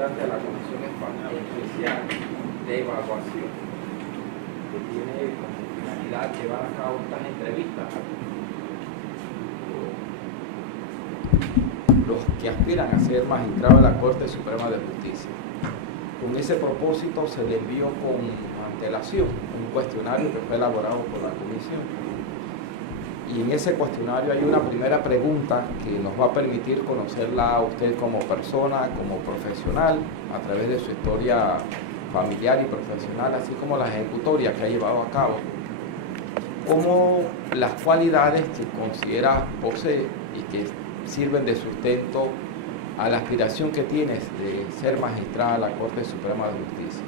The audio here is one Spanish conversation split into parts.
integrante de la Comisión Especial de Evaluación, que tiene como finalidad llevar a cabo estas entrevistas los que aspiran a ser magistrados de la Corte Suprema de Justicia. Con ese propósito se le envió con antelación un cuestionario que fue elaborado por la comisión. Y en ese cuestionario hay una primera pregunta que nos va a permitir conocerla a usted como persona, como profesional, a través de su historia familiar y profesional, así como la ejecutoria que ha llevado a cabo, como las cualidades que considera posee y que sirven de sustento a la aspiración que tienes de ser magistrada de la Corte Suprema de Justicia.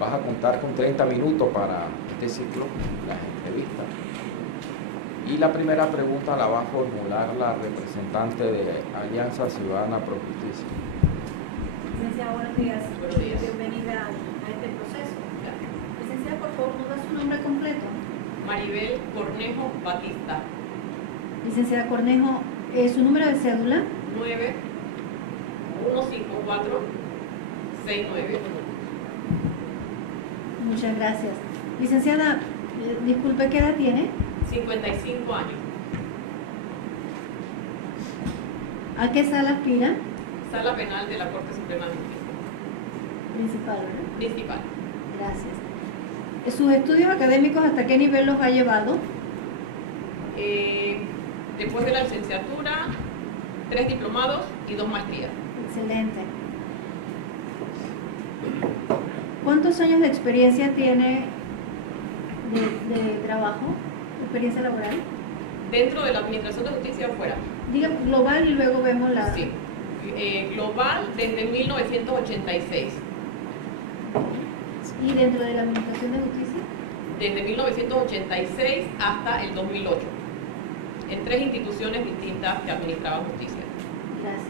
Vas a contar con 30 minutos para este ciclo, las entrevistas. Y la primera pregunta la va a formular la representante de Alianza Ciudadana Pro Justicia. Licenciada, buenos días. Buenos días. Bienvenida a este proceso. Licenciada, por favor, ¿nos da su nombre completo? Maribel Cornejo Batista. Licenciada Cornejo, ¿su número de cédula? 915469. Muchas gracias. Licenciada, disculpe, ¿qué edad tiene? 55 años. ¿A qué sala aspira? Sala Penal de la Corte Suprema de Justicia. Principal, ¿verdad? Principal. Gracias. ¿Sus estudios académicos hasta qué nivel los ha llevado? Después de la licenciatura, 3 diplomados y 2 maestrías. Excelente. ¿Cuántos años de experiencia tiene de trabajo, experiencia laboral? Dentro de la Administración de Justicia o fuera. Diga global y luego vemos la... Sí. Global desde 1986. ¿Y dentro de la Administración de Justicia? Desde 1986 hasta el 2008. En 3 instituciones distintas que administraban justicia. Gracias.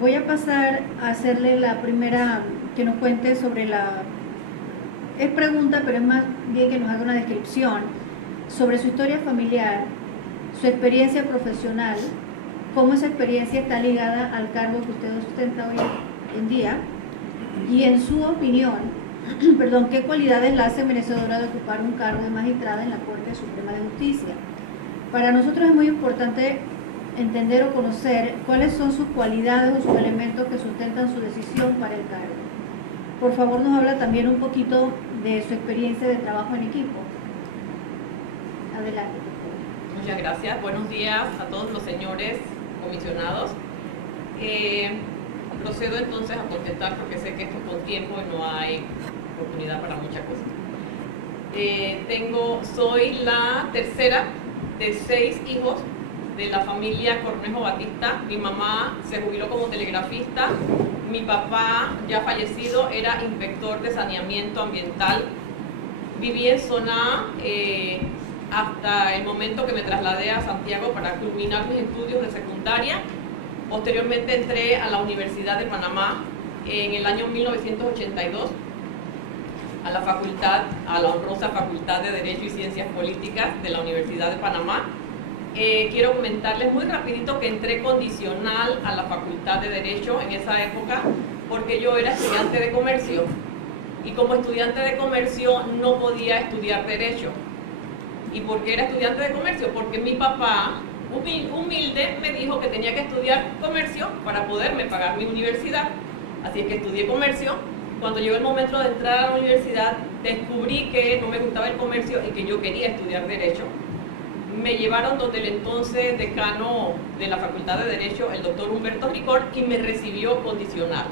Voy a pasar a hacerle la primera, que nos cuente sobre la... Es pregunta, pero es más bien que nos haga una descripción sobre su historia familiar, su experiencia profesional, cómo esa experiencia está ligada al cargo que usted ostenta hoy en día, y en su opinión, perdón, ¿qué cualidades la hacen merecedora de ocupar un cargo de magistrada en la Corte Suprema de Justicia? Para nosotros es muy importante entender o conocer cuáles son sus cualidades o sus elementos que sustentan su decisión para el cargo. Por favor, nos habla también un poquito de su experiencia de trabajo en equipo. Adelante, por favor. Muchas gracias. Buenos días a todos los señores comisionados. Procedo entonces a contestar porque sé que esto es con tiempo y no hay oportunidad para muchas cosas. Soy la tercera de 6 hijos de la familia Cornejo Batista. Mi mamá se jubiló como telegrafista. Mi papá, ya fallecido, era inspector de saneamiento ambiental. Viví en Zona hasta el momento que me trasladé a Santiago para culminar mis estudios de secundaria. Posteriormente entré a la Universidad de Panamá en el año 1982 a la honrosa Facultad de Derecho y Ciencias Políticas de la Universidad de Panamá. Quiero comentarles muy rapidito que entré condicional a la Facultad de Derecho en esa época porque yo era estudiante de comercio y como estudiante de comercio no podía estudiar Derecho. ¿Y por qué era estudiante de comercio? Porque mi papá, humilde, me dijo que tenía que estudiar comercio para poderme pagar mi universidad. Así es que estudié comercio. Cuando llegó el momento de entrar a la universidad, descubrí que no me gustaba el comercio y que yo quería estudiar Derecho. Me llevaron donde el entonces decano de la Facultad de Derecho, el doctor Humberto Ricor, y me recibió condicional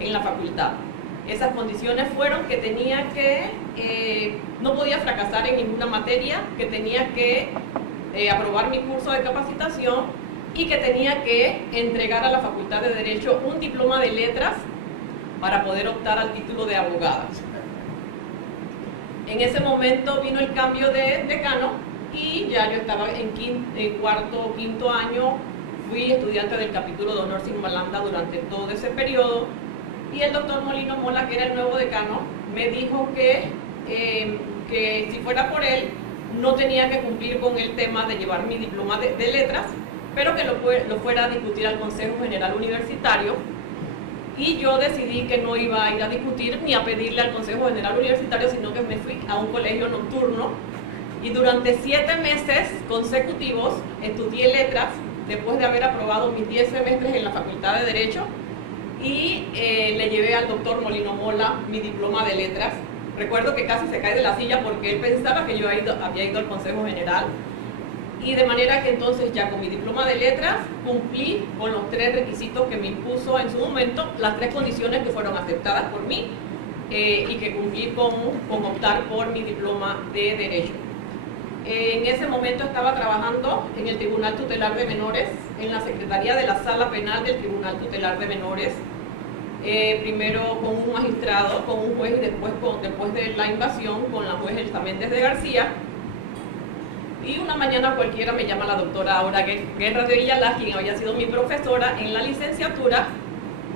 en la facultad. Esas condiciones fueron que tenía que, no podía fracasar en ninguna materia, que tenía que aprobar mi curso de capacitación y que tenía que entregar a la Facultad de Derecho un diploma de letras para poder optar al título de abogada. En ese momento vino el cambio de decano y ya yo estaba en cuarto o quinto año, fui estudiante del capítulo de honor Simbalanda durante todo ese periodo y el doctor Molino Mola, que era el nuevo decano, me dijo que si fuera por él no tenía que cumplir con el tema de llevar mi diploma de letras pero que lo fuera a discutir al Consejo General Universitario. Y yo decidí que no iba a ir a discutir ni a pedirle al Consejo General Universitario, sino que me fui a un colegio nocturno y durante 7 meses consecutivos estudié letras después de haber aprobado mis 10 semestres en la Facultad de Derecho y le llevé al doctor Molino Mola mi diploma de letras. Recuerdo que casi se cae de la silla porque él pensaba que yo había ido al Consejo General. Y de manera que entonces ya con mi diploma de letras cumplí con los 3 requisitos que me impuso en su momento, las 3 condiciones que fueron aceptadas por mí y que cumplí con optar por mi diploma de Derecho. En ese momento estaba trabajando en el Tribunal Tutelar de Menores, en la Secretaría de la Sala Penal del Tribunal Tutelar de Menores, primero con un magistrado, con un juez y después de la invasión con la juez Elsa Méndez de García. Y una mañana cualquiera me llama la doctora Aura Guerra de Villalaz, quien había sido mi profesora en la licenciatura,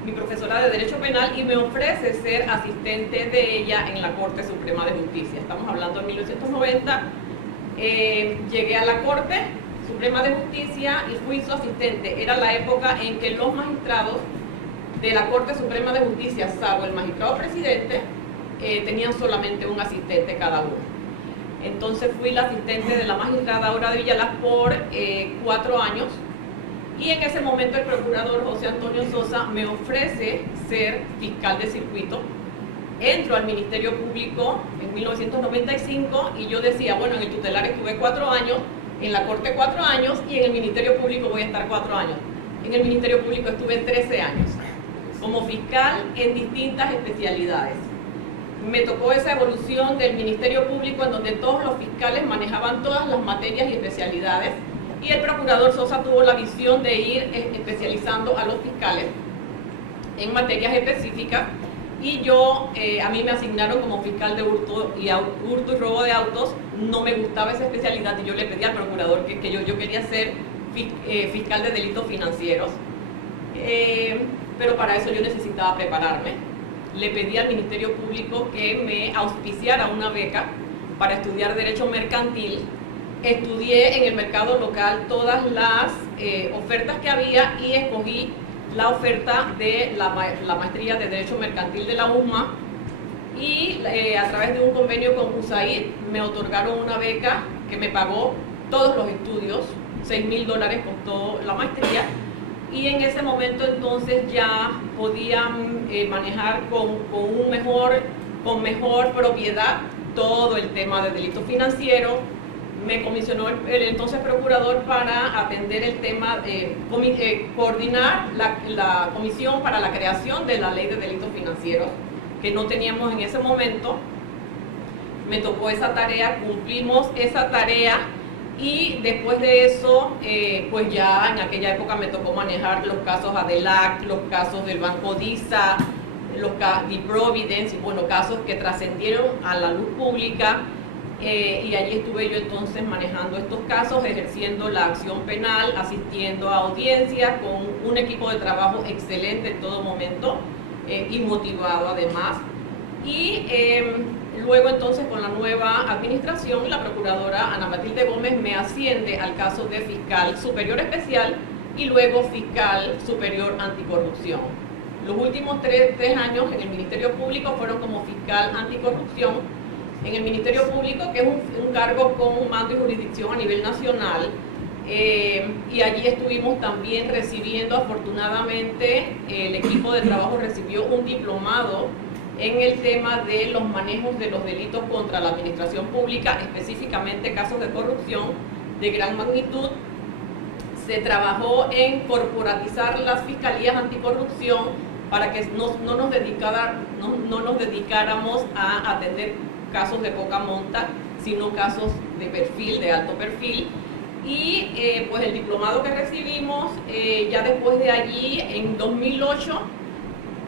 mi profesora de Derecho Penal, y me ofrece ser asistente de ella en la Corte Suprema de Justicia. Estamos hablando de 1990. Llegué a la Corte Suprema de Justicia y fui su asistente. Era la época en que los magistrados de la Corte Suprema de Justicia, salvo el magistrado presidente, tenían solamente un asistente cada uno. Entonces fui la asistente de la magistrada Aura de Villalaz por 4 años y en ese momento el procurador José Antonio Sosa me ofrece ser fiscal de circuito. Entro al Ministerio Público en 1995 y yo decía, bueno, en el tutelar estuve 4 años, en la Corte 4 años y en el Ministerio Público voy a estar 4 años. En el Ministerio Público estuve 13 años como fiscal en distintas especialidades. Me tocó esa evolución del Ministerio Público en donde todos los fiscales manejaban todas las materias y especialidades y el procurador Sosa tuvo la visión de ir especializando a los fiscales en materias específicas y a mí me asignaron como fiscal de hurto y robo de autos. No me gustaba esa especialidad y yo le pedí al procurador que yo quería ser fiscal de delitos financieros, pero para eso yo necesitaba prepararme. Le pedí al Ministerio Público que me auspiciara una beca para estudiar Derecho Mercantil. Estudié en el mercado local todas las ofertas que había y escogí la oferta de la maestría de Derecho Mercantil de la USMA y a través de un convenio con USAID me otorgaron una beca que me pagó todos los estudios, $6,000 costó la maestría. Y en ese momento entonces ya podían manejar con mejor propiedad todo el tema de delitos financieros. Me comisionó el entonces procurador para atender el tema, coordinar la comisión para la creación de la ley de delitos financieros, que no teníamos en ese momento. Me tocó esa tarea, cumplimos esa tarea. Y después de eso, pues ya en aquella época me tocó manejar los casos Adelac, los casos del Banco DISA, los casos de Providence, y bueno, casos que trascendieron a la luz pública. Y allí estuve yo entonces manejando estos casos, ejerciendo la acción penal, asistiendo a audiencias con un equipo de trabajo excelente en todo momento y motivado además. Y luego entonces con la nueva administración, la procuradora Ana Matilde Gómez me asciende al caso de fiscal superior especial y luego fiscal superior anticorrupción. Los últimos tres años en el Ministerio Público fueron como fiscal anticorrupción. En el Ministerio Público, que es un cargo con mando y jurisdicción a nivel nacional, y allí estuvimos también recibiendo, afortunadamente, el equipo de trabajo recibió un diplomado en el tema de los manejos de los delitos contra la administración pública, específicamente casos de corrupción de gran magnitud. Se trabajó en corporatizar las fiscalías anticorrupción para que no nos dedicáramos a atender casos de poca monta, sino casos de perfil, de alto perfil. Y pues el diplomado que recibimos, ya después de allí, en 2008,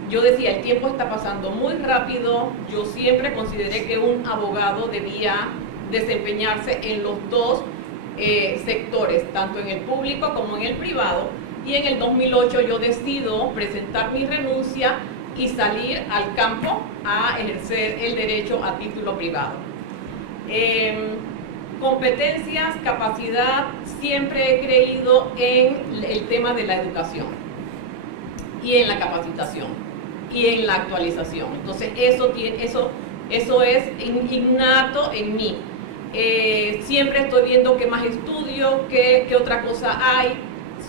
yo decía, el tiempo está pasando muy rápido. Yo siempre consideré que un abogado debía desempeñarse en los dos sectores, tanto en el público como en el privado. Y en el 2008 yo decido presentar mi renuncia y salir al campo a ejercer el derecho a título privado. Competencias, capacidad, siempre he creído en el tema de la educación y en la capacitación y en la actualización. Entonces eso es innato en mí. Siempre estoy viendo qué más estudio, qué otra cosa hay,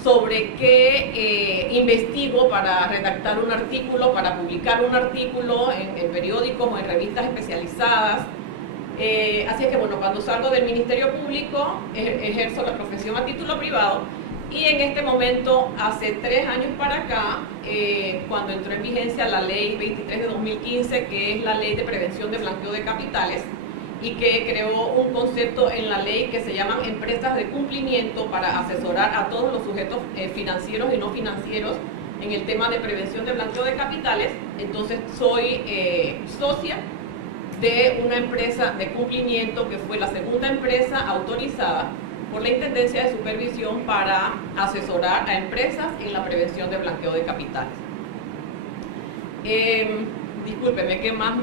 sobre qué investigo para redactar un artículo, para publicar un artículo en periódicos o en revistas especializadas. Así es que bueno, cuando salgo del Ministerio Público ejerzo la profesión a título privado, y en este momento, hace 3 años para acá, cuando entró en vigencia la ley 23 de 2015, que es la ley de prevención de blanqueo de capitales, y que creó un concepto en la ley que se llaman empresas de cumplimiento para asesorar a todos los sujetos financieros y no financieros en el tema de prevención de blanqueo de capitales. Entonces soy socia de una empresa de cumplimiento que fue la segunda empresa autorizada por la Intendencia de Supervisión para asesorar a empresas en la prevención de blanqueo de capitales. Discúlpeme, ¿qué más?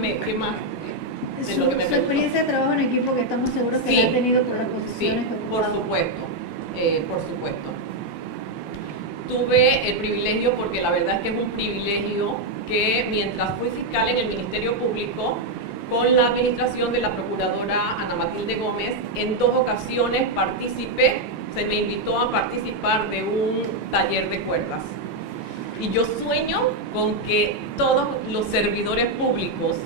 Su experiencia de trabajo en equipo, que estamos seguros que la ha tenido por las posiciones que por supuesto, por supuesto. Tuve el privilegio, porque la verdad es que es un privilegio, que mientras fui fiscal en el Ministerio Público, con la administración de la procuradora Ana Matilde Gómez, en 2 ocasiones se me invitó a participar de un taller de cuerdas. Y yo sueño con que todos los servidores públicos,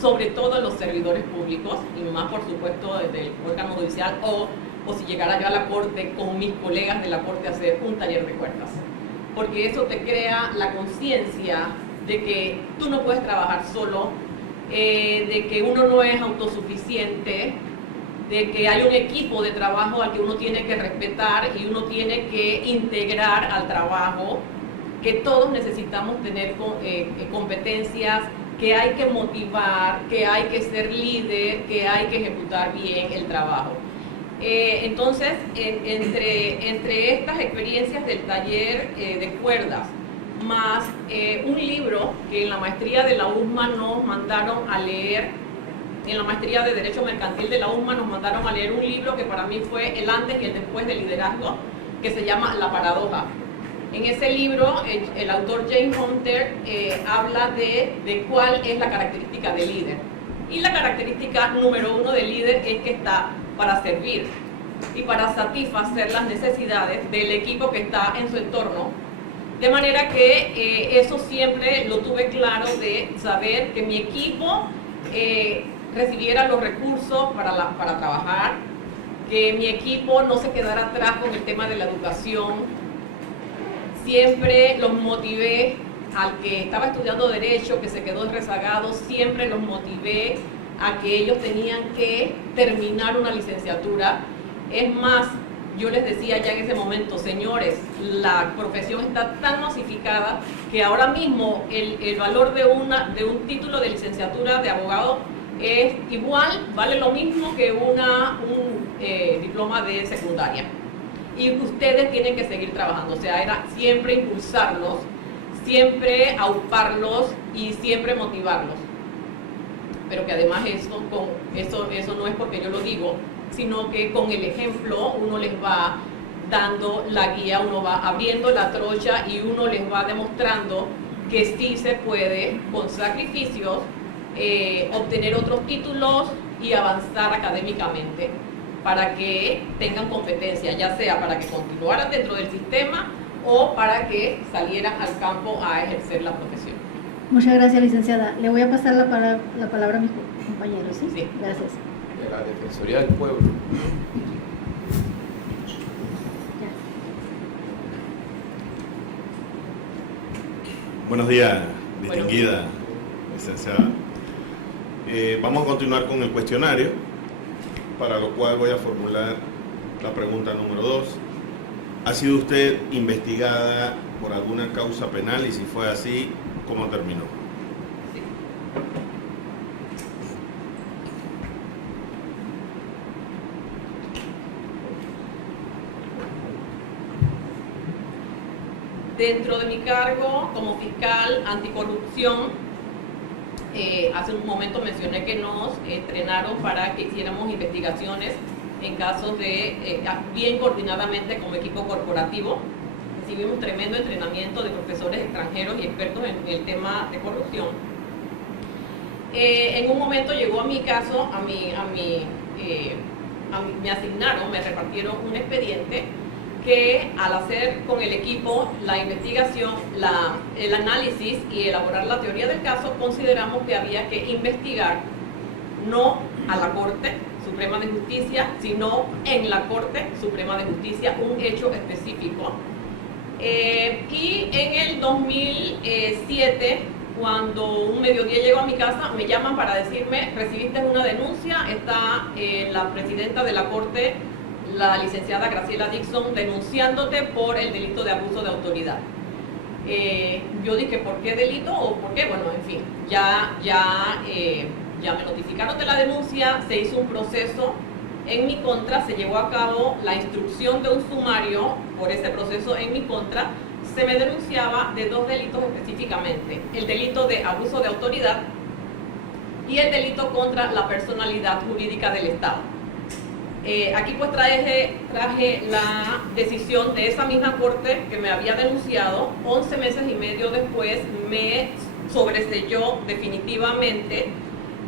sobre todo los servidores públicos, y más por supuesto del órgano judicial, o si llegara yo a la corte con mis colegas de la corte a hacer un taller de cuerdas. Porque eso te crea la conciencia de que tú no puedes trabajar solo, de que uno no es autosuficiente, de que hay un equipo de trabajo al que uno tiene que respetar y uno tiene que integrar al trabajo, que todos necesitamos tener competencias, que hay que motivar, que hay que ser líder, que hay que ejecutar bien el trabajo. Entonces, entre estas experiencias del taller de cuerdas, más un libro que en la maestría de la USMA nos mandaron a leer, en la maestría de Derecho Mercantil de la USMA nos mandaron a leer un libro que para mí fue el antes y el después del liderazgo, que se llama La Paradoja. En ese libro, el autor James Hunter habla de cuál es la característica del líder. Y la característica número 1 del líder es que está para servir y para satisfacer las necesidades del equipo que está en su entorno. De manera que eso siempre lo tuve claro, de saber que mi equipo recibiera los recursos para trabajar, que mi equipo no se quedara atrás con el tema de la educación. Siempre los motivé, al que estaba estudiando Derecho, que se quedó rezagado, siempre los motivé a que ellos tenían que terminar una licenciatura. Es más, yo les decía ya en ese momento, señores, la profesión está tan masificada que ahora mismo el valor de un título de licenciatura de abogado es igual, vale lo mismo que un diploma de secundaria. Y ustedes tienen que seguir trabajando, o sea, era siempre impulsarlos, siempre auparlos y siempre motivarlos. Pero que además eso no es porque yo lo digo, sino que con el ejemplo uno les va dando la guía, uno va abriendo la trocha y uno les va demostrando que sí se puede, con sacrificios, obtener otros títulos y avanzar académicamente, para que tengan competencia, ya sea para que continuaran dentro del sistema o para que salieran al campo a ejercer la profesión. Muchas gracias, licenciada. Le voy a pasar la palabra a mis compañeros, ¿sí? Sí. Gracias. De la Defensoría del Pueblo. Buenos días, distinguida licenciada. Vamos a continuar con el cuestionario, para lo cual voy a formular la pregunta número 2. ¿Ha sido usted investigada por alguna causa penal? Y si fue así, ¿cómo terminó? Sí. Dentro de mi cargo como fiscal anticorrupción, hace un momento mencioné que nos entrenaron para que hiciéramos investigaciones en casos de, bien coordinadamente como equipo corporativo. Recibimos tremendo entrenamiento de profesores extranjeros y expertos en el tema de corrupción. En un momento llegó a mi caso, me asignaron, me repartieron un expediente que al hacer con el equipo la investigación, el análisis y elaborar la teoría del caso, consideramos que había que investigar no a la Corte Suprema de Justicia, sino en la Corte Suprema de Justicia un hecho específico. Y en el 2007, cuando un mediodía llego a mi casa, me llaman para decirme: recibiste una denuncia, está la presidenta de la Corte, la licenciada Graciela Dixon, denunciándote por el delito de abuso de autoridad. Yo dije, ¿por qué delito o por qué? Bueno, en fin, ya me notificaron de la denuncia, se hizo un proceso en mi contra, se llevó a cabo la instrucción de un sumario por ese proceso en mi contra. Se me denunciaba de 2 delitos específicamente: el delito de abuso de autoridad y el delito contra la personalidad jurídica del Estado. Aquí pues traje la decisión de esa misma Corte que me había denunciado. 11 meses y medio después me sobreselló definitivamente,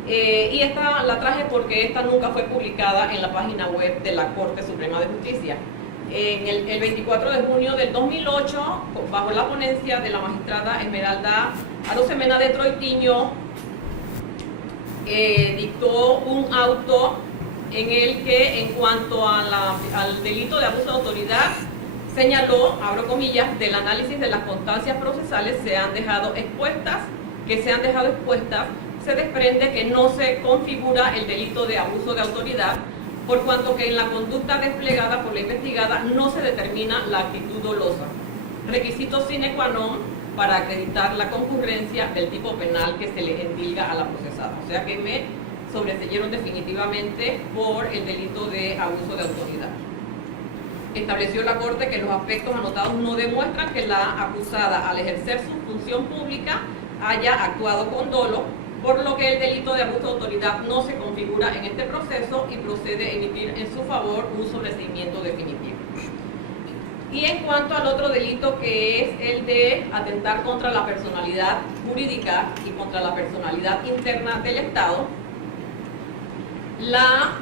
y esta la traje porque esta nunca fue publicada en la página web de la Corte Suprema de Justicia. En el 24 de junio del 2008, bajo la ponencia de la magistrada Esmeralda Arosemena de Troitiño, dictó un auto en el que, en cuanto al delito de abuso de autoridad, señaló, abro comillas, del análisis de las constancias procesales se han dejado expuestas, se desprende que no se configura el delito de abuso de autoridad, por cuanto que en la conducta desplegada por la investigada no se determina la actitud dolosa, requisito sine qua non para acreditar la concurrencia del tipo penal que se le endilga a la procesada. O sea que me sobreseyeron definitivamente por el delito de abuso de autoridad. Estableció la Corte que los aspectos anotados no demuestran que la acusada, al ejercer su función pública, haya actuado con dolo, por lo que el delito de abuso de autoridad no se configura en este proceso y procede a emitir en su favor un sobreseimiento definitivo. Y en cuanto al otro delito, que es el de atentar contra la personalidad jurídica y contra la personalidad interna del Estado, la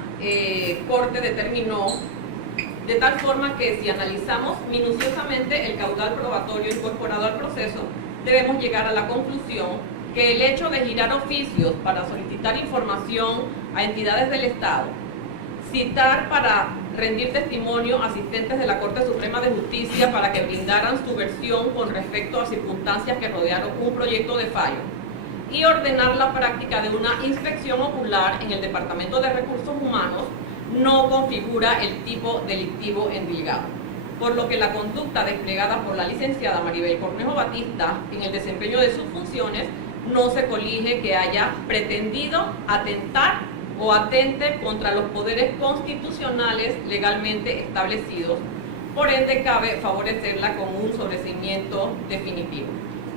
Corte determinó de tal forma que, si analizamos minuciosamente el caudal probatorio incorporado al proceso, debemos llegar a la conclusión que el hecho de girar oficios para solicitar información a entidades del Estado, citar para rendir testimonio asistentes de la Corte Suprema de Justicia para que brindaran su versión con respecto a circunstancias que rodearon un proyecto de fallo, y ordenar la práctica de una inspección ocular en el Departamento de Recursos Humanos no configura el tipo delictivo endilgado, por lo que la conducta desplegada por la licenciada Maribel Cornejo Batista en el desempeño de sus funciones no se colige que haya pretendido atentar o atente contra los poderes constitucionales legalmente establecidos. Por ende, cabe favorecerla con un sobreseimiento definitivo.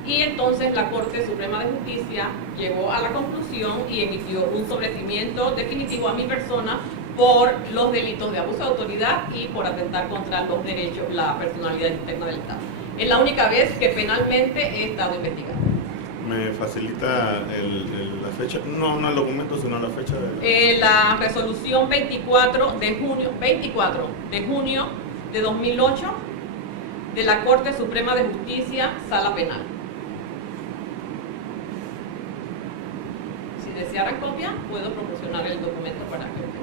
Y entonces la Corte Suprema de Justicia llegó a la conclusión y emitió un sobreseimiento definitivo a mi persona por los delitos de abuso de autoridad y por atentar contra los derechos, la personalidad interna del Estado. Es la única vez que penalmente he estado investigando. ¿Me facilita la fecha? No el documento, sino la fecha de... La resolución 24 de junio de 2008 de la Corte Suprema de Justicia, Sala Penal. Si desearan copia, puedo proporcionar el documento para que lo tengan.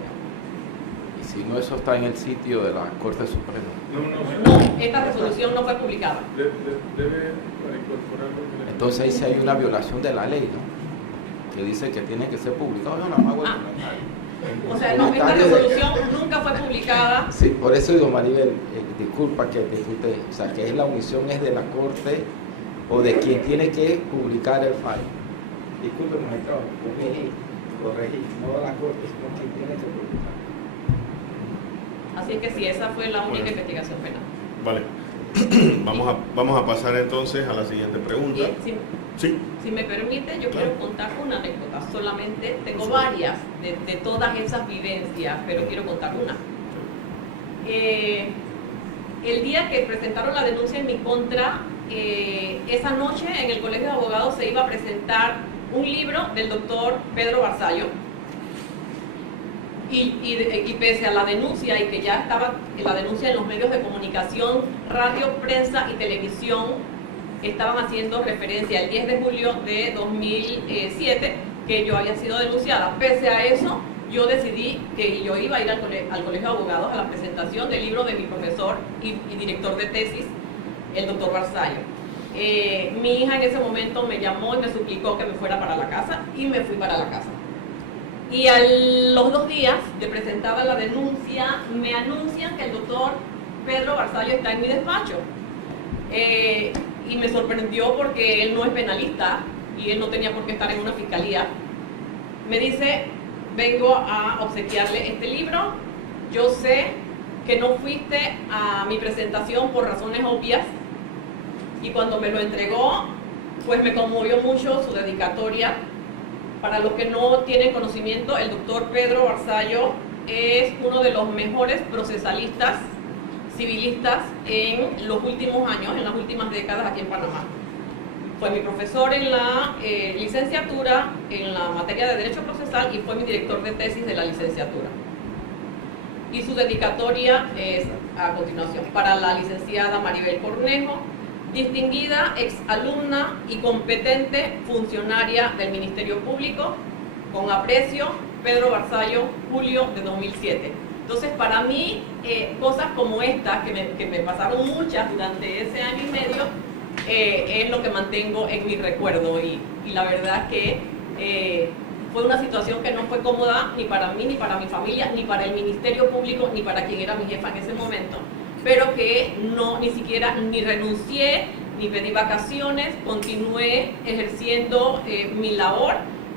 Y si no, eso está en el sitio de la Corte Suprema. No, esta resolución no fue publicada. Debe para incorporarlo. Entonces ahí sí hay una violación de la ley, ¿no? Que dice que tiene que ser publicado. Yo no hago el comentario. O sea, no, esta resolución nunca fue publicada. Sí, por eso digo, Maribel, disculpa que disfrute, o sea, que es la omisión es de la Corte o de quien tiene que publicar el fallo. Disculpe, magistrado, corregí, no de la Corte, sino quien tiene que publicar. Así es que sí, esa fue la única investigación penal. Vale. Vamos a pasar entonces a la siguiente pregunta. Si me permite, yo quiero contar una anécdota. Solamente tengo varias de todas esas vivencias, pero quiero contar una. El día que presentaron la denuncia en mi contra, esa noche en el Colegio de Abogados se iba a presentar un libro del doctor Pedro Barzallo. Y pese a la denuncia y que ya estaba la denuncia en los medios de comunicación, radio, prensa y televisión estaban haciendo referencia el 10 de julio de 2007 que yo había sido denunciada. Pese a eso, yo decidí que yo iba a ir al Colegio de Abogados a la presentación del libro de mi profesor y director de tesis, el doctor Barzallo. Mi hija en ese momento me llamó y me suplicó que me fuera para la casa y me fui para la casa. Y a los 2 días de presentada la denuncia, me anuncian que el doctor Pedro Barzallo está en mi despacho. Y me sorprendió porque él no es penalista y él no tenía por qué estar en una fiscalía. Me dice, vengo a obsequiarle este libro. Yo sé que no fuiste a mi presentación por razones obvias. Y cuando me lo entregó, pues me conmovió mucho su dedicatoria. Para los que no tienen conocimiento, el doctor Pedro Barzallo es uno de los mejores procesalistas civilistas en los últimos años, en las últimas décadas aquí en Panamá. Fue mi profesor en la licenciatura, en la materia de Derecho Procesal, y fue mi director de tesis de la licenciatura. Y su dedicatoria es a continuación. Para la licenciada Maribel Cornejo, distinguida exalumna y competente funcionaria del Ministerio Público, con aprecio, Pedro Barzallo, julio de 2007. Entonces, para mí, cosas como esta, que me pasaron muchas durante ese año y medio, es lo que mantengo en mi recuerdo. Y la verdad que fue una situación que no fue cómoda ni para mí, ni para mi familia, ni para el Ministerio Público, ni para quien era mi jefa en ese momento, pero que no, ni siquiera ni renuncié, ni pedí vacaciones, continué ejerciendo mi labor,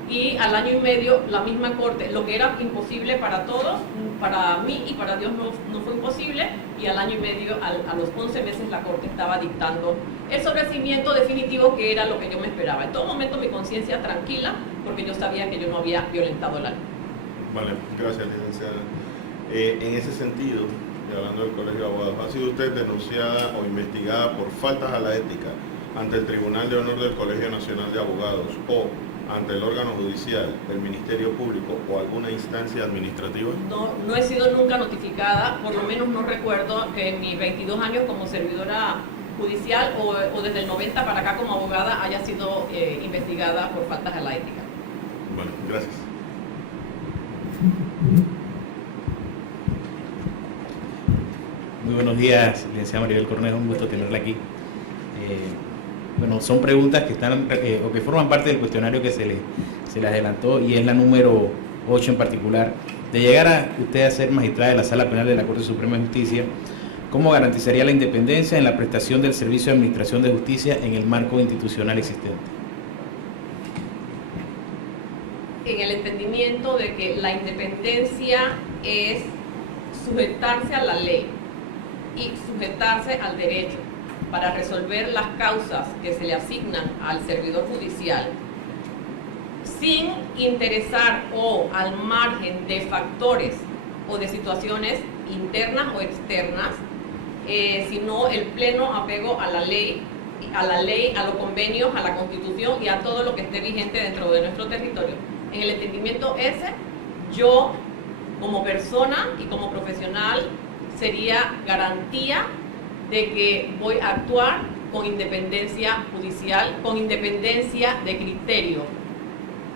y al año y medio la misma corte, lo que era imposible para todos, para mí y para Dios no fue imposible, y al año y medio, a los 11 meses, la corte estaba dictando el sobreseimiento definitivo, que era lo que yo me esperaba. En todo momento mi conciencia tranquila, porque yo sabía que yo no había violentado la ley. Vale, gracias, licenciada. En ese sentido, hablando del Colegio de Abogados, ¿ha sido usted denunciada o investigada por faltas a la ética ante el Tribunal de Honor del Colegio Nacional de Abogados o ante el órgano judicial, el Ministerio Público o alguna instancia administrativa? No he sido nunca notificada, por lo menos no recuerdo que en mis 22 años como servidora judicial o desde el 90 para acá como abogada haya sido investigada por faltas a la ética. Bueno, gracias. Muy buenos días, licenciada Maribel Cornejo, un gusto tenerla aquí. Bueno, son preguntas que están o que forman parte del cuestionario que se le adelantó, y es la número 8 en particular. De llegar a usted a ser magistrada de la Sala Penal de la Corte Suprema de Justicia, ¿cómo garantizaría la independencia en la prestación del servicio de administración de justicia en el marco institucional existente? En el entendimiento de que la independencia es sujetarse a la ley y sujetarse al derecho para resolver las causas que se le asignan al servidor judicial, sin interesar o al margen de factores o de situaciones internas o externas, sino el pleno apego a la ley, a los convenios, a la Constitución y a todo lo que esté vigente dentro de nuestro territorio. En el entendimiento ese, yo como persona y como profesional sería garantía de que voy a actuar con independencia judicial, con independencia de criterio,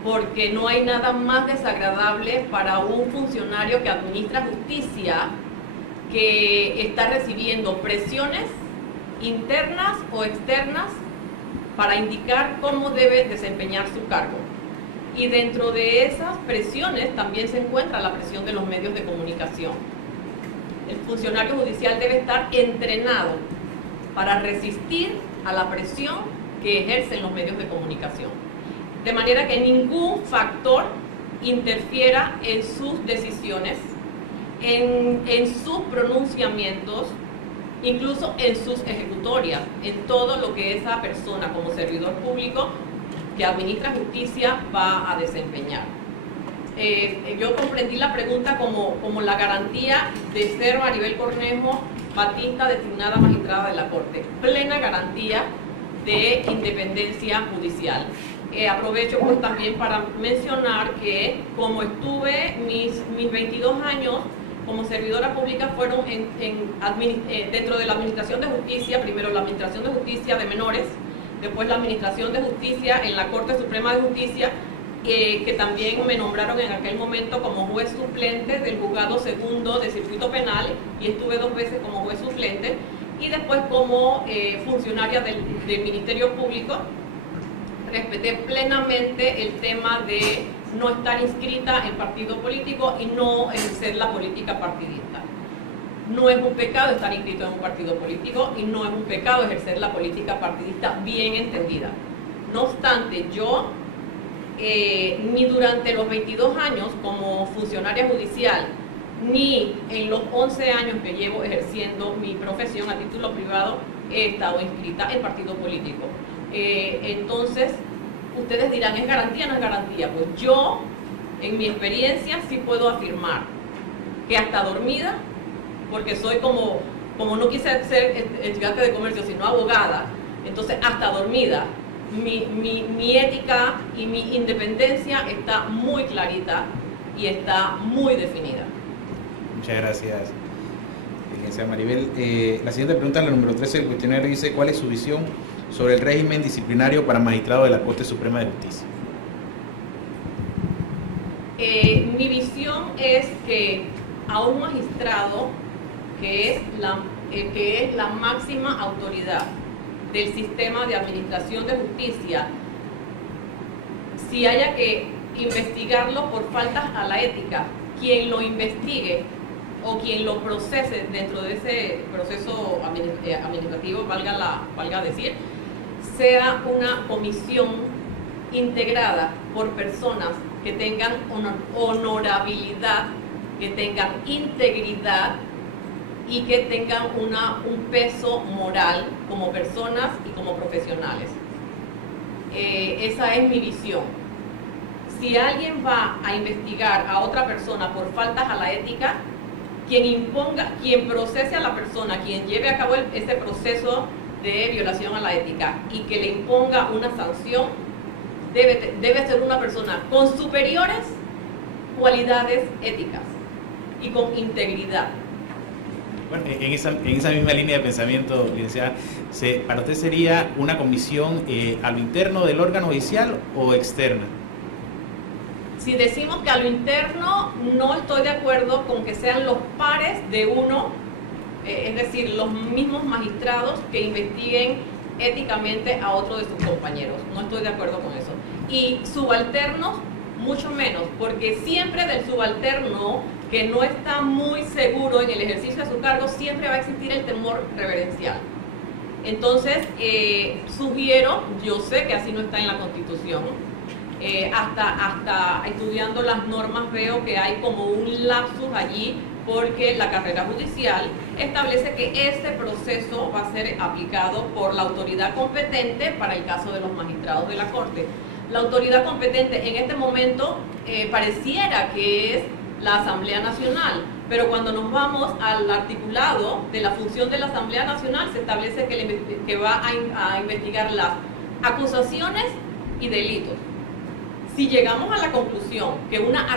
porque no hay nada más desagradable para un funcionario que administra justicia, que está recibiendo presiones internas o externas para indicar cómo debe desempeñar su cargo. Y dentro de esas presiones también se encuentra la presión de los medios de comunicación. El funcionario judicial debe estar entrenado para resistir a la presión que ejercen los medios de comunicación. De manera que ningún factor interfiera en sus decisiones, en sus pronunciamientos, incluso en sus ejecutorias, en todo lo que esa persona como servidor público que administra justicia va a desempeñar. yo comprendí la pregunta como la garantía de ser Maribel Cornejo Batista designada magistrada de la Corte. Plena garantía de independencia judicial. Aprovecho pues también para mencionar que como estuve mis 22 años como servidora pública fueron dentro de la Administración de Justicia, primero la Administración de Justicia de Menores, después la Administración de Justicia en la Corte Suprema de Justicia, que también me nombraron en aquel momento como juez suplente del Juzgado Segundo de Circuito Penal, y estuve 2 veces como juez suplente, y después como funcionaria del Ministerio Público. Respeté plenamente el tema de no estar inscrita en partido político y no ejercer la política partidista. No es un pecado estar inscrito en un partido político y no es un pecado ejercer la política partidista bien entendida. No obstante, yo ni durante los 22 años como funcionaria judicial, ni en los 11 años que llevo ejerciendo mi profesión a título privado, he estado inscrita en partido político. Entonces, ustedes dirán, ¿es garantía o no es garantía? Pues yo, en mi experiencia, sí puedo afirmar que hasta dormida, porque soy como no quise ser estudiante de comercio, sino abogada, entonces hasta dormida, mi ética y mi independencia está muy clarita y está muy definida. Muchas gracias, licenciada Maribel. La siguiente pregunta, la número 13 del cuestionario, dice: ¿cuál es su visión sobre el régimen disciplinario para magistrados de la Corte Suprema de Justicia? Mi visión es que a un magistrado que es la máxima autoridad del sistema de administración de justicia, si haya que investigarlo por faltas a la ética, quien lo investigue o quien lo procese dentro de ese proceso administrativo, valga decir, sea una comisión integrada por personas que tengan honorabilidad, que tengan integridad y que tengan un peso moral como personas y como profesionales. Esa es mi visión. Si alguien va a investigar a otra persona por faltas a la ética, quien procese a la persona, quien lleve a cabo ese proceso de violación a la ética y que le imponga una sanción, debe ser una persona con superiores cualidades éticas y con integridad. Bueno, en esa misma línea de pensamiento, licenciada, ¿para usted sería una comisión a lo interno del órgano judicial o externa? Si decimos que a lo interno, no estoy de acuerdo con que sean los pares de uno, es decir, los mismos magistrados que investiguen éticamente a otro de sus compañeros. No estoy de acuerdo con eso. Y subalternos, mucho menos, porque siempre del subalterno que no está muy seguro en el ejercicio de su cargo, siempre va a existir el temor reverencial. Entonces, sugiero, yo sé que así no está en la Constitución, hasta estudiando las normas veo que hay como un lapsus allí, porque la carrera judicial establece que este proceso va a ser aplicado por la autoridad competente para el caso de los magistrados de la Corte. La autoridad competente en este momento pareciera que es la Asamblea Nacional, pero cuando nos vamos al articulado de la función de la Asamblea Nacional, se establece que va a investigar las acusaciones y delitos. Si llegamos a la conclusión que una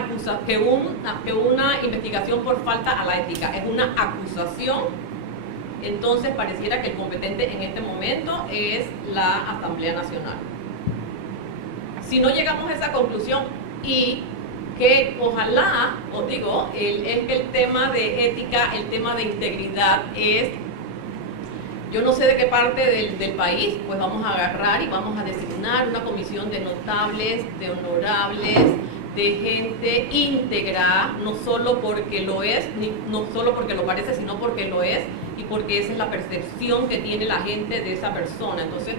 investigación por falta a la ética es una acusación, entonces pareciera que el competente en este momento es la Asamblea Nacional. Si no llegamos a esa conclusión, y que ojalá, os digo, es que el tema de ética, el tema de integridad es, yo no sé de qué parte del país, pues vamos a agarrar y vamos a designar una comisión de notables, de honorables, de gente íntegra, no solo porque lo es, no solo porque lo parece, sino porque lo es, y porque esa es la percepción que tiene la gente de esa persona. Entonces,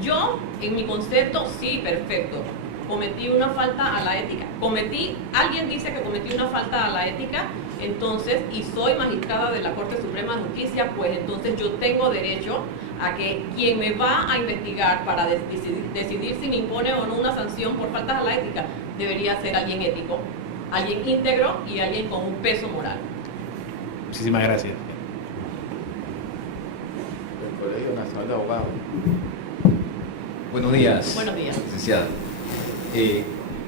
yo, en mi concepto, sí, perfecto. Cometí una falta a la ética. Alguien dice que cometí una falta a la ética, entonces, y soy magistrada de la Corte Suprema de Justicia, pues entonces yo tengo derecho a que quien me va a investigar para decidir si me impone o no una sanción por faltas a la ética, debería ser alguien ético, alguien íntegro y alguien con un peso moral. Muchísimas gracias. El Colegio Nacional de Abogados. Buenos días. Buenos días. Licenciada.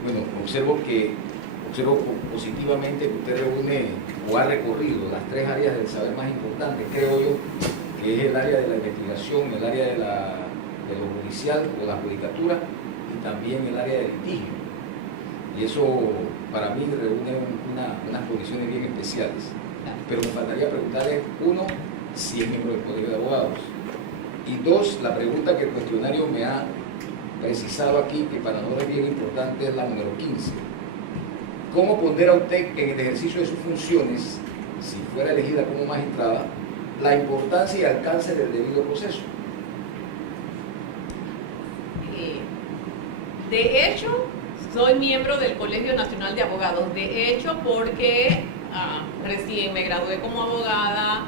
Bueno, observo positivamente que usted reúne o ha recorrido las 3 áreas del saber más importantes, creo yo, que es el área de la investigación, el área de lo judicial o la judicatura y también el área de litigio. Y eso para mí reúne unas condiciones bien especiales. Pero me faltaría preguntarle, 1, si es miembro del Colegio de Abogados. Y 2, la pregunta que el cuestionario me ha precisado aquí, que para nosotros es bien importante, es la número 15. ¿Cómo pondera usted en el ejercicio de sus funciones, si fuera elegida como magistrada, la importancia y alcance del debido proceso? De hecho, soy miembro del Colegio Nacional de Abogados. De hecho, porque recién me gradué como abogada,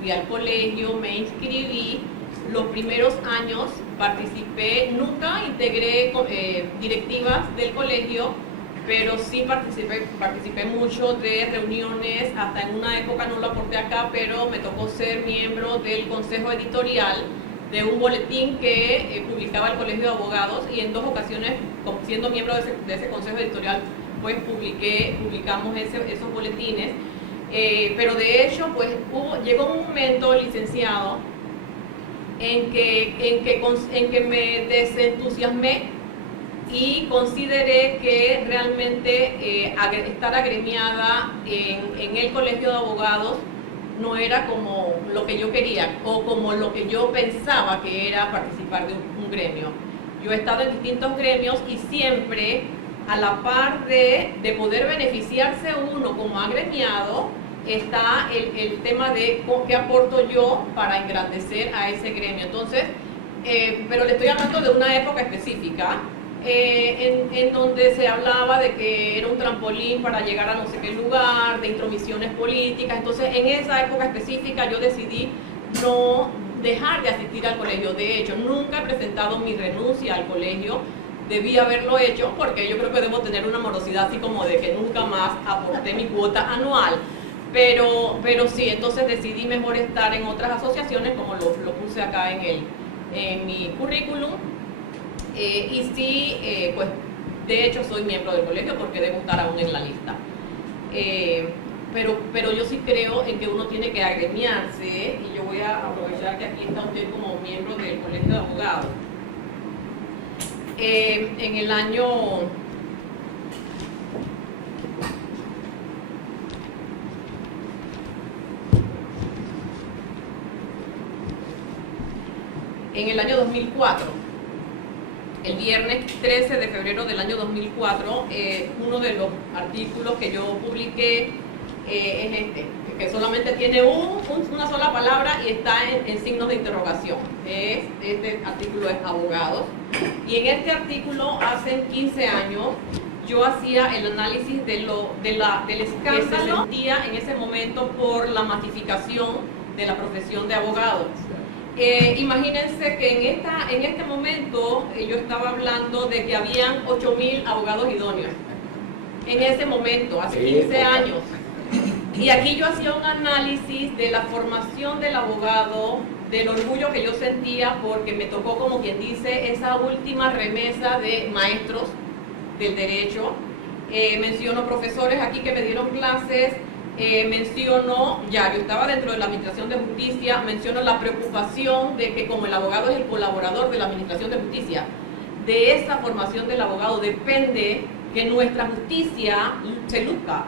fui al colegio, me inscribí. Los primeros años participé, nunca integré directivas del colegio, pero sí participé mucho de reuniones, hasta en una época no lo aporté acá, pero me tocó ser miembro del consejo editorial de un boletín que publicaba el Colegio de Abogados, y en 2 ocasiones, siendo miembro de ese consejo editorial, pues publicamos esos boletines. Pero de hecho, pues llegó un momento, licenciado, en que me desentusiasmé y consideré que realmente estar agremiada en el Colegio de Abogados no era como lo que yo quería o como lo que yo pensaba que era participar de un gremio. Yo he estado en distintos gremios y siempre, a la par de poder beneficiarse uno como agremiado, está el tema de qué aporto yo para engrandecer a ese gremio. Entonces, pero le estoy hablando de una época específica, en donde se hablaba de que era un trampolín para llegar a no sé qué lugar, de intromisiones políticas. Entonces, en esa época específica yo decidí no dejar de asistir al colegio. De hecho, nunca he presentado mi renuncia al colegio. Debí haberlo hecho porque yo creo que debo tener una morosidad así como de que nunca más aporté mi cuota anual. Pero sí, entonces decidí mejor estar en otras asociaciones, como lo puse acá en mi currículum. Y sí, pues de hecho soy miembro del colegio porque debo estar aún en la lista. Pero yo sí creo en que uno tiene que agremiarse, y yo voy a aprovechar que aquí está usted como miembro del Colegio de Abogados. En el año... En el año 2004, el viernes 13 de febrero del año 2004, uno de los artículos que yo publiqué es que solamente tiene una sola palabra y está en signos de interrogación. Este artículo es abogados. Y en este artículo, hace 15 años, yo hacía el análisis del escándalo que se sentía en ese momento por la masificación de la profesión de abogados. Imagínense que en este momento yo estaba hablando de que habían 8.000 abogados idóneos. En ese momento, hace 15 años. Y aquí yo hacía un análisis de la formación del abogado, del orgullo que yo sentía porque me tocó, como quien dice, esa última remesa de maestros del derecho. Menciono profesores aquí que me dieron clases. Menciono, yo estaba dentro de la Administración de Justicia, menciono la preocupación de que como el abogado es el colaborador de la Administración de Justicia, de esa formación del abogado depende que nuestra justicia se luzca.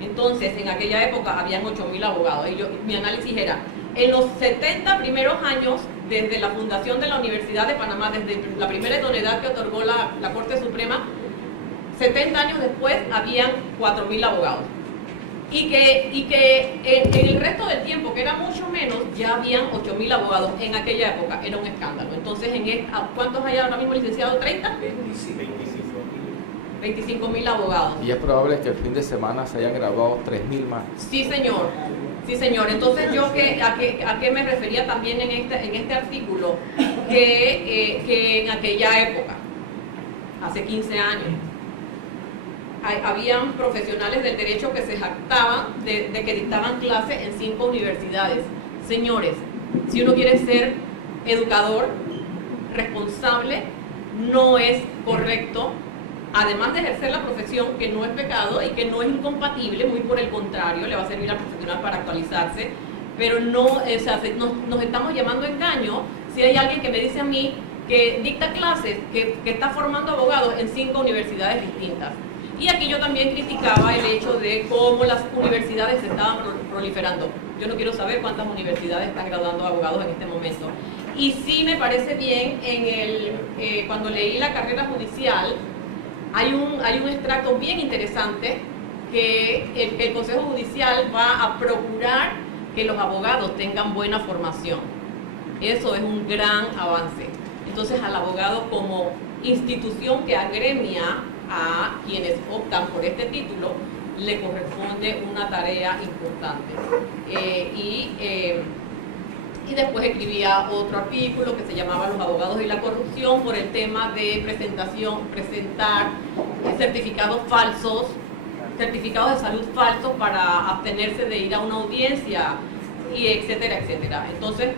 Entonces, en aquella época habían 8.000 abogados y mi análisis era, en los 70 primeros años, desde la fundación de la Universidad de Panamá, desde la primera idoneidad que otorgó la Corte Suprema, 70 años después habían 4.000 abogados. Y que en el resto del tiempo, que era mucho menos, ya habían 8.000 abogados. En aquella época era un escándalo. Entonces, ¿cuántos hay ahora mismo, licenciado? ¿30? 25.000 abogados. Y es probable que el fin de semana se hayan graduado 3.000 más. Sí, señor. Sí, señor. Entonces, yo a qué me refería también en este artículo, que en aquella época, hace 15 años, habían profesionales del derecho que se jactaban de que dictaban clases en 5 universidades. Señores, si uno quiere ser educador responsable, no es correcto, además de ejercer la profesión, que no es pecado y que no es incompatible, muy por el contrario, le va a servir al profesional para actualizarse, pero no, o sea, nos estamos llamando a engaño si hay alguien que me dice a mí que dicta clases, que está formando abogados en 5 universidades distintas. Y aquí yo también criticaba el hecho de cómo las universidades se estaban proliferando. Yo no quiero saber cuántas universidades están graduando abogados en este momento. Y sí me parece bien, cuando leí la carrera judicial, hay un extracto bien interesante que el Consejo Judicial va a procurar que los abogados tengan buena formación. Eso es un gran avance. Entonces, al abogado como institución que agremia a quienes optan por este título, le corresponde una tarea importante. Y después escribía otro artículo que se llamaba Los abogados y la corrupción, por el tema de presentar certificados falsos, certificados de salud falsos para abstenerse de ir a una audiencia, y etcétera, etcétera. Entonces,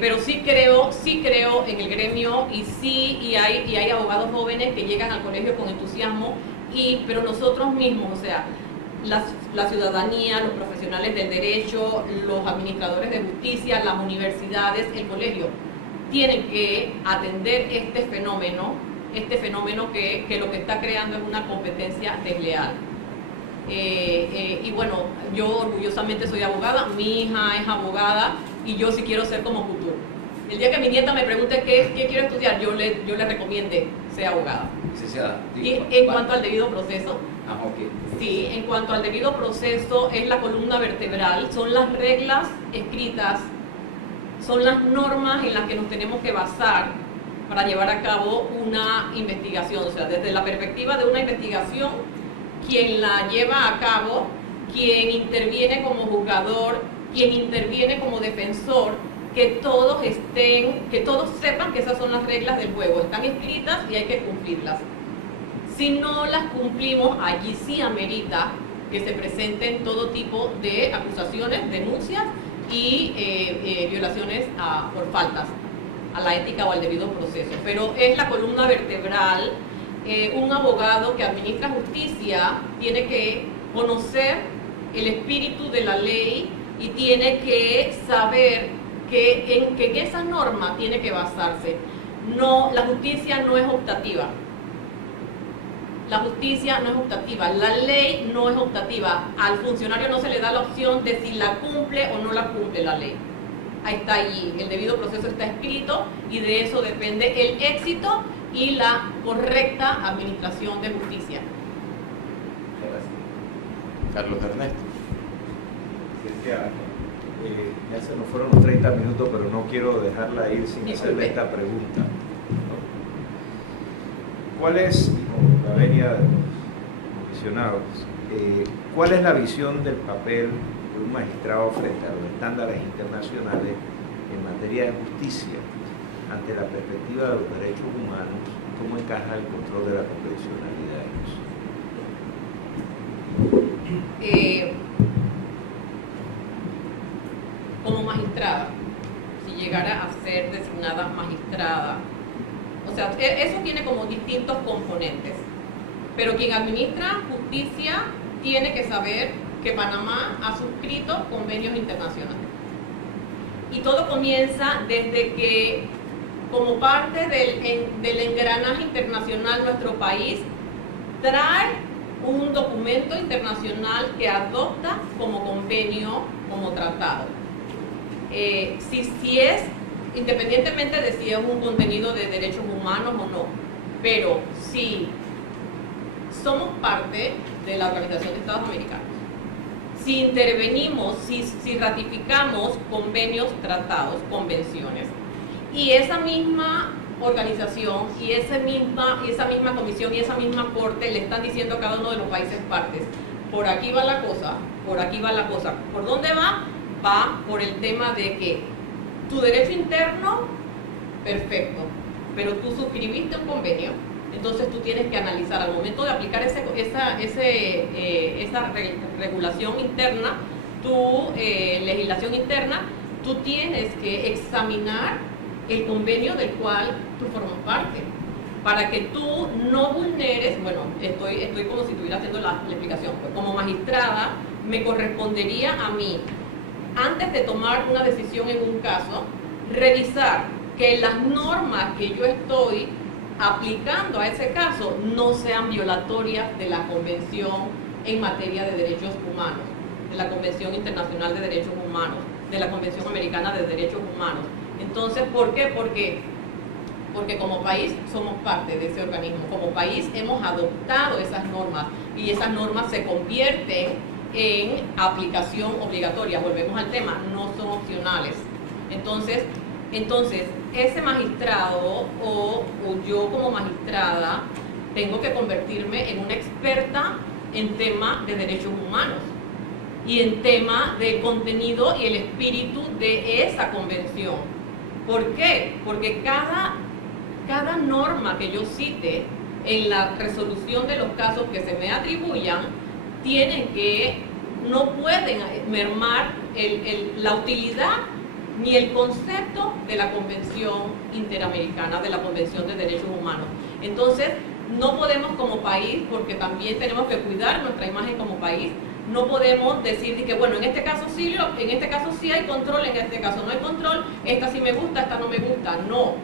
pero sí creo en el gremio, y hay abogados jóvenes que llegan al colegio con entusiasmo, pero nosotros mismos, o sea, la ciudadanía, los profesionales del derecho, los administradores de justicia, las universidades, el colegio, tienen que atender este fenómeno que lo que está creando es una competencia desleal. Y bueno, yo orgullosamente soy abogada, mi hija es abogada y yo sí quiero ser como futuro. El día que mi nieta me pregunte qué quiero estudiar, yo le recomiende ser abogada. Licenciada, Y en cuanto al debido proceso, ok. sí, en cuanto al debido proceso, es la columna vertebral, son las reglas escritas, son las normas en las que nos tenemos que basar para llevar a cabo una investigación. O sea, desde la perspectiva de una investigación, quien la lleva a cabo, quien interviene como juzgador, quien interviene como defensor, que todos sepan que esas son las reglas del juego, están escritas y hay que cumplirlas. Si no las cumplimos, allí sí amerita que se presenten todo tipo de acusaciones, denuncias y violaciones por faltas a la ética o al debido proceso. Pero es la columna vertebral. Un abogado que administra justicia tiene que conocer el espíritu de la ley y tiene que saber que en esa norma tiene que basarse. No, la justicia no es optativa. La justicia no es optativa, la ley no es optativa. Al funcionario no se le da la opción de si la cumple o no la cumple la ley. Ahí está allí, el debido proceso está escrito y de eso depende el éxito y la correcta administración de justicia. Carlos Ernesto. Ya se nos fueron los 30 minutos, pero no quiero dejarla ir sin hacerle esta pregunta. ¿Cuál es, como la venia de los comisionados, cuál es la visión del papel de un magistrado frente a los estándares internacionales en materia de justicia ante la perspectiva de los derechos humanos? ¿Cómo encaja el control de la convencionalidad en eso? Como magistrada, si llegara a ser designada magistrada, o sea, eso tiene como distintos componentes, pero quien administra justicia tiene que saber que Panamá ha suscrito convenios internacionales. Y todo comienza desde que, como parte del engranaje internacional, nuestro país trae un documento internacional que adopta como convenio, como tratado. Si es, independientemente de si es un contenido de derechos humanos o no, pero si somos parte de la Organización de Estados Americanos, si intervenimos, si ratificamos convenios, tratados, convenciones, y esa misma organización y esa misma comisión y esa misma corte le están diciendo a cada uno de los países partes, por aquí va la cosa, por aquí va la cosa. ¿Por dónde va? Va por el tema de que tu derecho interno, perfecto, pero tú suscribiste un convenio Entonces tú tienes que analizar al momento de aplicar esa regulación interna, tu legislación interna, tú tienes que examinar el convenio del cual tú formas parte, para que tú no vulneres. Bueno, estoy como si estuviera haciendo la explicación. Pues como magistrada me correspondería a mí, antes de tomar una decisión en un caso, revisar que las normas que yo estoy aplicando a ese caso no sean violatorias de la Convención en materia de derechos humanos, de la Convención Internacional de Derechos Humanos, de la Convención Americana de Derechos Humanos. Entonces, ¿por qué? Porque como país somos parte de ese organismo, como país hemos adoptado esas normas y esas normas se convierten en aplicación obligatoria. Volvemos al tema, no son opcionales. Entonces ese magistrado o yo como magistrada tengo que convertirme en una experta en tema de derechos humanos y en tema del contenido y el espíritu de esa convención. ¿Por qué? Porque cada norma que yo cite en la resolución de los casos que se me atribuyan no pueden mermar la utilidad ni el concepto de la Convención Interamericana, de la Convención de Derechos Humanos. Entonces, no podemos como país, porque también tenemos que cuidar nuestra imagen como país, no podemos decir que, bueno, en este caso sí hay control, en este caso no hay control, esta sí me gusta, esta no me gusta. No,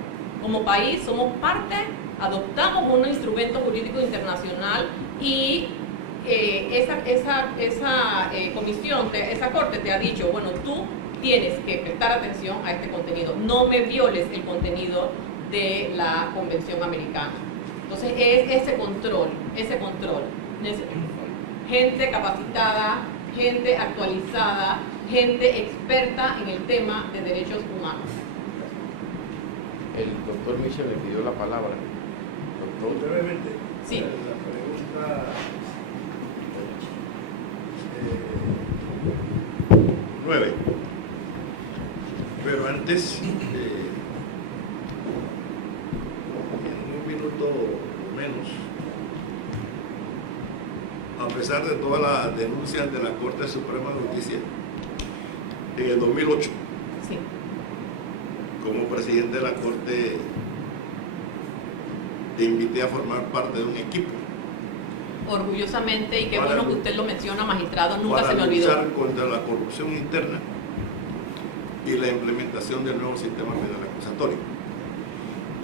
como país somos parte, adoptamos un instrumento jurídico internacional y esa comisión, esa corte te ha dicho, bueno, tú tienes que prestar atención a este contenido, no me violes el contenido de la Convención Americana. Entonces es ese control, gente capacitada, gente actualizada, gente experta en el tema de derechos humanos. El doctor Michel le pidió la palabra. Doctor. Brevemente. Sí. La pregunta 9. Pero antes, en un minuto o menos, a pesar de todas las denuncias de la Corte Suprema de Justicia, en el 2008, Sí. como presidente de la Corte, te invité a formar parte de un equipo Orgullosamente, y qué Para bueno que lu- usted lo menciona, magistrado, nunca para se me olvidó. luchar contra la corrupción interna y la implementación del nuevo sistema penal acusatorio.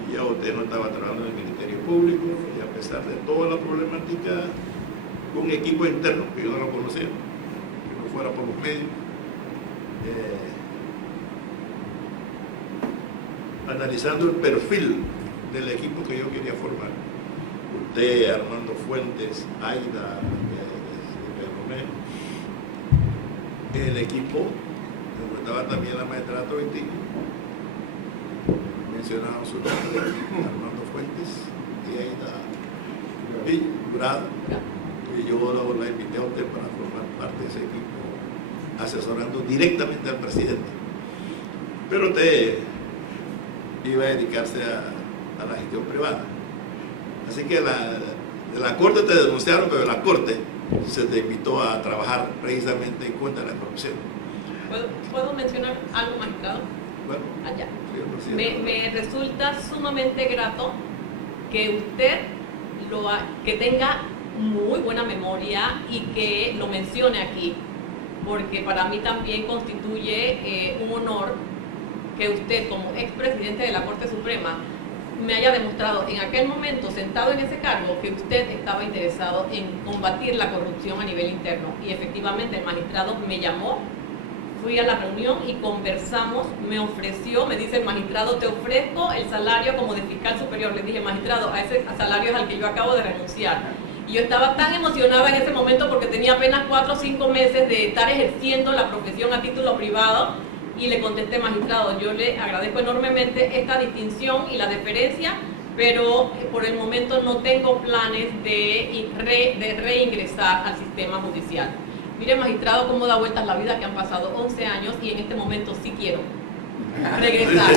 Y ya usted no estaba trabajando en el Ministerio Público, y a pesar de toda la problemática, un equipo interno, que yo no lo conocía, que no fuera por los medios, analizando el perfil del equipo que yo quería formar. Usted, Armando Fuentes, Aida, Romero, el equipo, donde estaba también la maestra Toitini, mencionaba su nombre, Armando Fuentes y Aida Jurado, y yo la invité a usted para formar parte de ese equipo, asesorando directamente al presidente. Pero usted iba a dedicarse a la gestión privada. Así que la Corte te denunciaron, pero la Corte se te invitó a trabajar precisamente en contra de la corrupción. ¿Puedo mencionar algo, magistrado? Bueno, Allá. señor presidente. Me resulta sumamente grato que usted que tenga muy buena memoria y que lo mencione aquí, porque para mí también constituye un honor que usted, como expresidente de la Corte Suprema, me haya demostrado en aquel momento, sentado en ese cargo, que usted estaba interesado en combatir la corrupción a nivel interno. Y efectivamente el magistrado me llamó, fui a la reunión y conversamos, me ofreció, me dice el magistrado, te ofrezco el salario como de fiscal superior. Le dije, magistrado, a ese salario es al que yo acabo de renunciar. Y yo estaba tan emocionada en ese momento porque tenía apenas 4 o 5 meses de estar ejerciendo la profesión a título privado. Y le contesté, magistrado, yo le agradezco enormemente esta distinción y la deferencia, pero por el momento no tengo planes de reingresar al sistema judicial. Mire, magistrado, cómo da vueltas la vida, que han pasado 11 años y en este momento sí quiero regresar.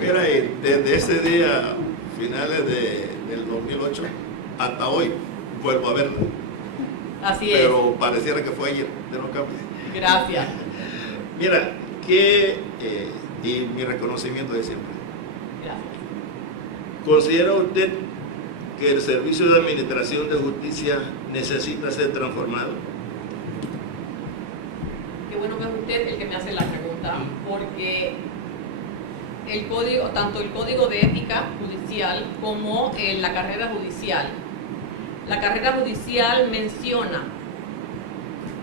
Mira, desde ese día finales del 2008 hasta hoy vuelvo a verla. Así es. Pero pareciera que fue ayer, de no cambie. Gracias. Mira, y mi reconocimiento de siempre. Gracias. ¿Considera usted que el Servicio de Administración de Justicia necesita ser transformado? Qué bueno que es usted el que me hace la pregunta, porque el código, tanto el Código de Ética Judicial como la carrera judicial. La carrera judicial menciona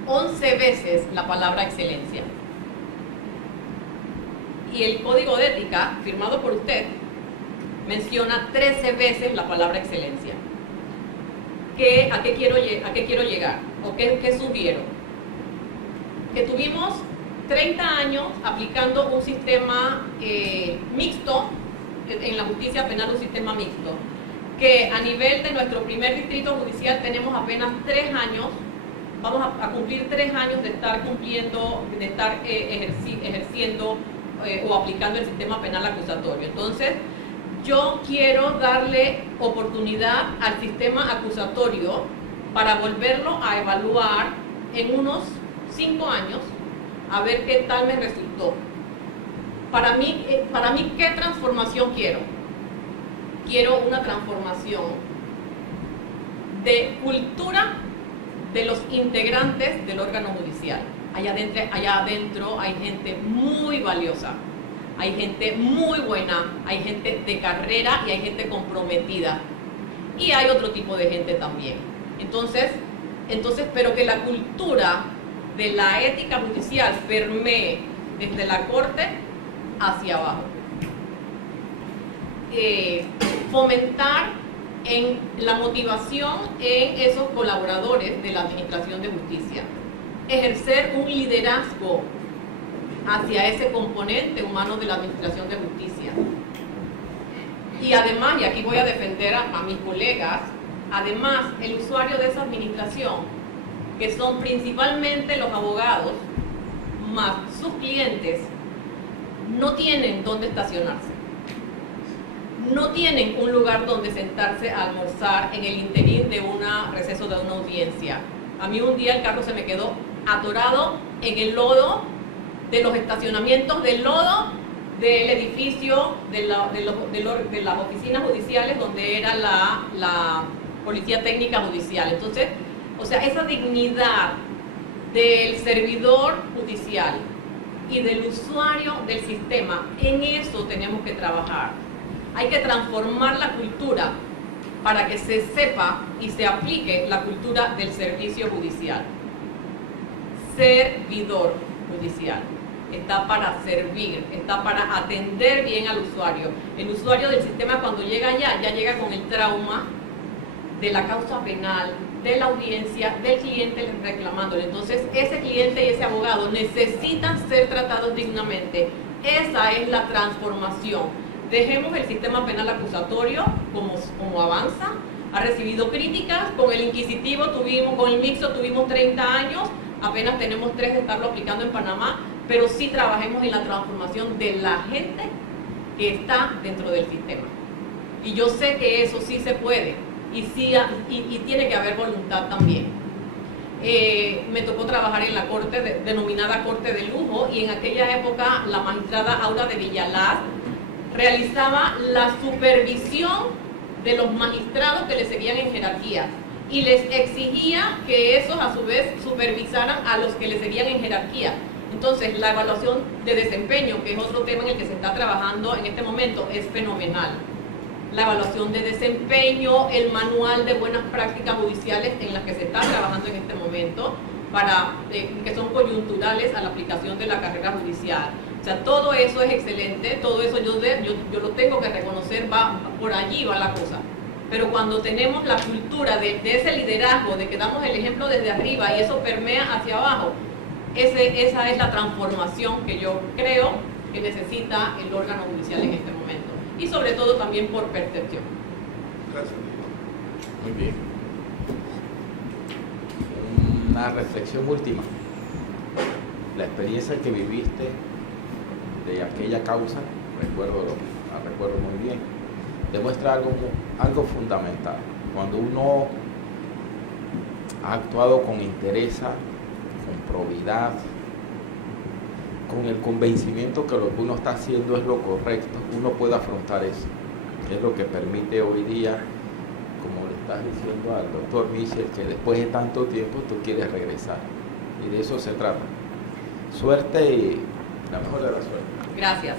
11 veces la palabra excelencia. Y el Código de Ética, firmado por usted, menciona 13 veces la palabra excelencia. ¿A qué quiero llegar? ¿O qué sugiero? Que tuvimos 30 años aplicando un sistema mixto, en la justicia penal un sistema mixto, que a nivel de nuestro primer distrito judicial tenemos apenas 3 años, vamos a cumplir 3 años de estar cumpliendo, de estar ejerciendo o aplicando el sistema penal acusatorio. Entonces, yo quiero darle oportunidad al sistema acusatorio para volverlo a evaluar en unos 5 años, a ver qué tal me resultó. Para mí, ¿qué transformación quiero? Quiero una transformación de cultura de los integrantes del órgano judicial. Allá adentro hay gente muy valiosa, hay gente muy buena, hay gente de carrera y hay gente comprometida. Y hay otro tipo de gente también. Entonces, pero que la cultura de la ética judicial permee desde la corte hacia abajo. Fomentar en la motivación en esos colaboradores de la Administración de Justicia. Ejercer un liderazgo hacia ese componente humano de la Administración de Justicia. Y además, y aquí voy a defender a mis colegas, además el usuario de esa administración, que son principalmente los abogados, más sus clientes, no tienen dónde estacionarse. No tienen un lugar donde sentarse a almorzar en el interín de un receso de una audiencia. A mí un día el carro se me quedó atorado en el lodo de los estacionamientos, del lodo del edificio de las oficinas judiciales donde era la Policía Técnica Judicial. Entonces, o sea, esa dignidad del servidor judicial y del usuario del sistema, en eso tenemos que trabajar. Hay que transformar la cultura para que se sepa y se aplique la cultura del servicio judicial. Servidor judicial está para servir, está para atender bien al usuario. El usuario del sistema, cuando llega allá, ya llega con el trauma de la causa penal, de la audiencia, del cliente reclamándole. Entonces, ese cliente y ese abogado necesitan ser tratados dignamente. Esa es la transformación. Dejemos el sistema penal acusatorio como avanza. Ha recibido críticas. Con el inquisitivo con el mixto tuvimos 30 años. Apenas tenemos 3 de estarlo aplicando en Panamá. Pero sí trabajemos en la transformación de la gente que está dentro del sistema. Y yo sé que eso sí se puede. Y tiene que haber voluntad también. Me tocó trabajar en la corte, denominada Corte de Lujo, y en aquella época la magistrada Aura de Villalaz realizaba la supervisión de los magistrados que le seguían en jerarquía y les exigía que esos a su vez supervisaran a los que le seguían en jerarquía. Entonces, la evaluación de desempeño, que es otro tema en el que se está trabajando en este momento, es fenomenal. La evaluación de desempeño, el manual de buenas prácticas judiciales en las que se está trabajando en este momento, que son coyunturales a la aplicación de la carrera judicial. O sea, todo eso es excelente, todo eso yo lo tengo que reconocer, por allí va la cosa. Pero cuando tenemos la cultura de ese liderazgo, de que damos el ejemplo desde arriba y eso permea hacia abajo, esa es la transformación que yo creo que necesita el órgano judicial en este momento. Y sobre todo también por percepción. Gracias. Muy bien. Una reflexión última. La experiencia que viviste de aquella causa, la recuerdo muy bien. demuestra algo fundamental. Cuando uno ha actuado con entereza, con probidad, con el convencimiento que lo que uno está haciendo es lo correcto, uno puede afrontar eso. Es lo que permite hoy día, como le estás diciendo al doctor Michel, que después de tanto tiempo tú quieres regresar. Y de eso se trata. Suerte y la mejor de la suerte. Gracias.